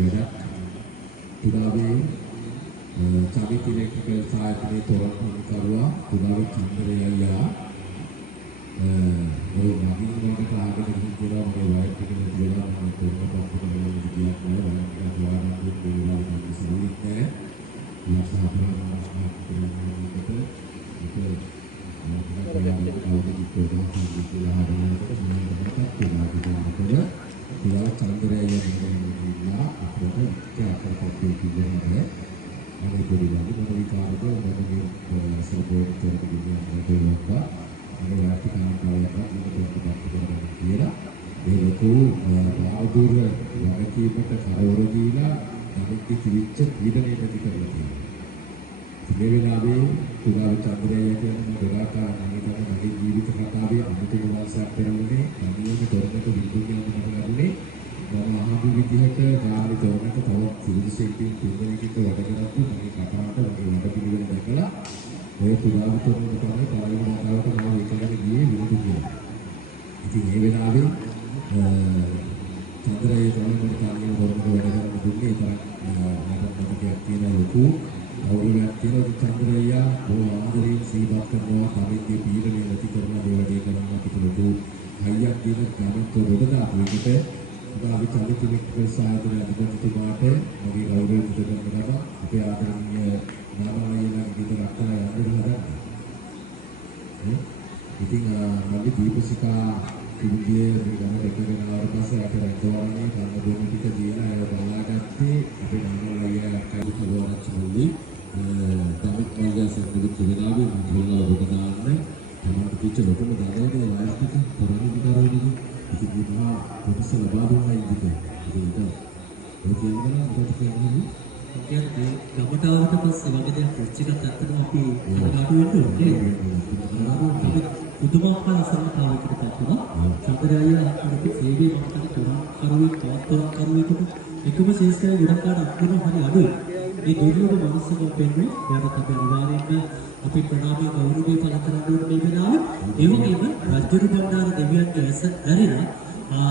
වැඩක්. පුරාවේ චමිත ඉලෙක්ට්‍රිකල් සායතනයේ තොරන් හිමිකරුවා පුරාවේ චන්ද්‍රය අයියා ඔය නගින් වලට ආගෙන ගිහින් කියලා මගේ වයර් එක නැති වෙලා මම තොරණ පස්සට බලන්න ගියක් නෑ වයර් එක හොයාගන්න පුළුවන් නම් සෙල්ලික් නෑ ඊට අපරාධ මාස්ටර් කෙනෙකුට ඒක මේ වෙලාවේ පුරාව චන්ද්‍රය කියන දරාකාර නමිතම මගේ ජීවිත කතාවේ අමුතුම වාසයක් කරන්නේ අනියම තොරණක විදුලියම කරගන්නේ මම අහපු විදිහට ගාමි තොරණක තවත් සිරිසෙකින් තුන්වෙනිකට වැඩ කරද්දී මගේ කතාවට මගේ වැඩ පිළිවෙල දැකලා ඔය පුරාව තොරණක තමයි පළවෙනි වතාවට මම ඒකගෙන ගියේ විරුද්ධ කියලා. ඉතින් මේ වෙලාවේ චන්ද්‍රය තොරණක කාර්යය තොරණක වැඩ කරන දුන්නේ තරම් මතකයක් තියෙන ලොකු අවුලක් තියෙනවා. චන්ද්‍රයා බොහෝ ආදරයෙන් සීබත් කරනවා සමිතිය පීඩනය නැති කරන දේ වැඩේ කරන්න අපිට ලොකු හයියක් දෙන ගමන්ත රොඩදාපු එකට උදාවි චන්ද්‍රික ප්‍රසාදන අධිපතිතුමාට මගේ ගෞරවය පුද කරනවා. අපේ ආදරණීය නාමායලා ගීත රක්කලා යන්න හදන්නේ. ඉතින් මගේ දීපසිකා කිවිගේ මේ ගම දෙකගෙන ආවට පස්සේ අපේ රටවරනේ කන්න බොන ටික දීලා ඒව බලාගත්තේ අපේ නාමායලා කයි කවරච්චි තමත් මල්ලසෙන් දුක් වෙනාවේ මුලින්ම ඔබ දාන්න තමයි කිච්ච ලොකම දානවනේ ලයිෆ් එක පරිණිති කරවන්නේ ඉතින් මේවා කොටස ලබා දුන්නා ඉදිරියට ඒක ඔය කියන්නේ මොකද කියන්නේ ගමට ආවට පස්සේ වගේ දෙයක් වෙච්ච එකත් ඇත්තටම අපි අනාගත වෙන්න ඕනේ පුදුමාකාර අසරණතාවයකට පත්වුණා. චන්ද්‍රයාය අපේ සේවයේ මතක තොරන් කරුවේ තවත් කරුවෙකුට එකම ශේෂ්ඨය ගොඩක් කාට අත්වෙන හරි අඩුයි. මේ දුර්ලභ මනුස්සකම පෙන්වන්නේ එයාට අපි අනිවාර්යයෙන්ම අපි ප්‍රණාමය ගෞරවය පළ කරන්න ඕනේ මේ වෙලාවේ. ඒ වගේම රජුරු බණ්ඩාර දෙවියන්ගේ ඇස ඇරිලා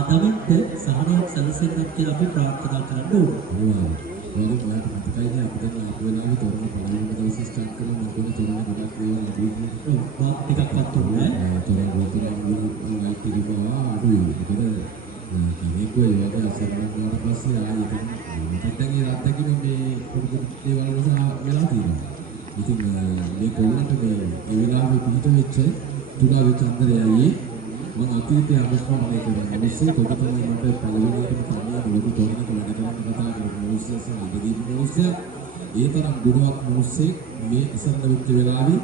දමින්ට සහනයක් සැලසෙන්නත් කියලා අපි ප්‍රාර්ථනා කරන්න ඕනේ. ඒක මට මතකයි අපිට ආපු වෙලාවේ තොරණ පළවෙනි දවසේ ස්ටාර්ට් කරන මොකද තොරණ ගොඩක් දේවල් අඩුයි. ඔව් ටිකක්වත් උනේ නෑ. තොරණ ගොතන අයිතිරිකවා අඩුයි. ඒකද කෙනෙක් ඔය වගේ අසරණ වුණාට පස්සේ ආයෙත් මෙතෙන්ගේ රාත්‍රියේ මේ පොඩි දේවල් නිසා වෙලා තියෙනවා. ඉතින් මේ කොල්ලන්ට මේ ඒ වෙලාවේ පිට වෙච්ච තුඩාවේ චන්ද්‍රයයි මම අතීතයේ අනුස්මරණය කරන්නේ මිනිස්සේ කොටතම මට පළවෙනියටම තමයි ලොකු තොරණක වැඩ කරන්න කතා කරපු මිනිස්සෙක් ඉඳී මිනිස්සෙක් ඒ තරම් ගුණවත් මිනිස්සෙක් මේ ඉස්සරහ වෙච්ච වෙලාවේ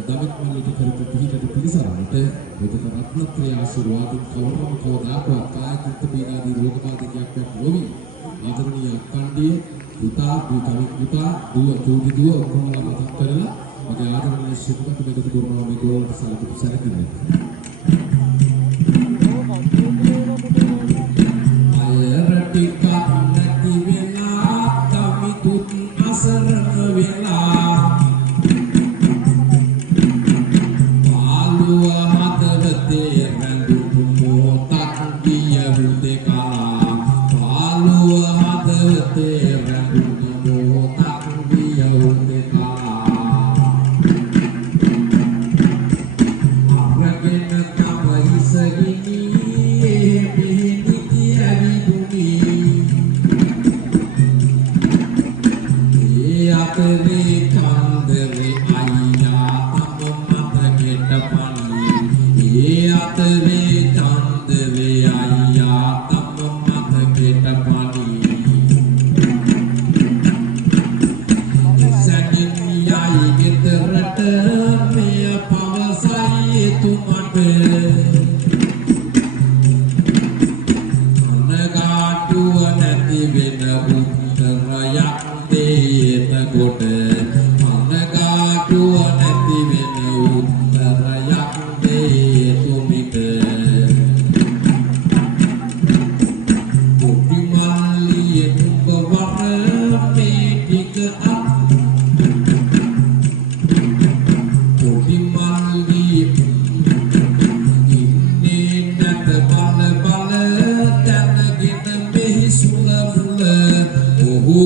දමිත් මල්ලිට කරපු පිළිකට පිළිසරණට ඔබට රත්නත්‍රය ආශිර්වාදින් කවරම කවදාකවත් කාය චිත්ත පීඩාදී රෝගපාතකයක් නොවි ආදරණීය අක්කණ්ඩේ පුතා පුතා දුව චූටි දුව ඔක්කොම මතක් කරලා මගේ ආදරණීය ශිල්පිත මෙතන කරනවා මේ ගෝලට සැලකින්නේ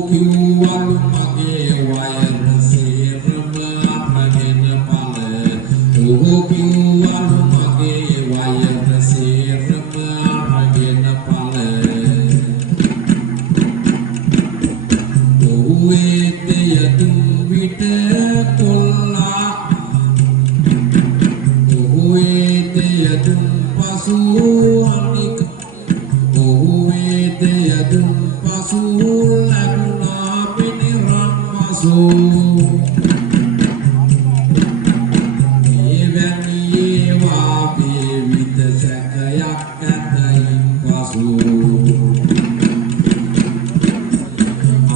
කිව්වලු මගේ වයර සේරම අරගෙන පල ඔහු කිව්වලු මගේ වයර සේරම අරගෙන පල ඔහුේ දෙයතුන් විට කොල්ලා ඔහුේ දෙයතුන් පසු අනික ඔහුේ දෙයතුන් පසු ලැබුණා පිනිරන් මසු එවැනි ඒවා විවිධ සැකයක් ඇතයින් පසු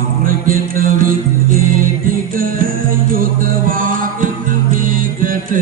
අරගෙන විත් ඒ ටික යොදවාගෙන මේකට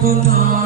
Come on.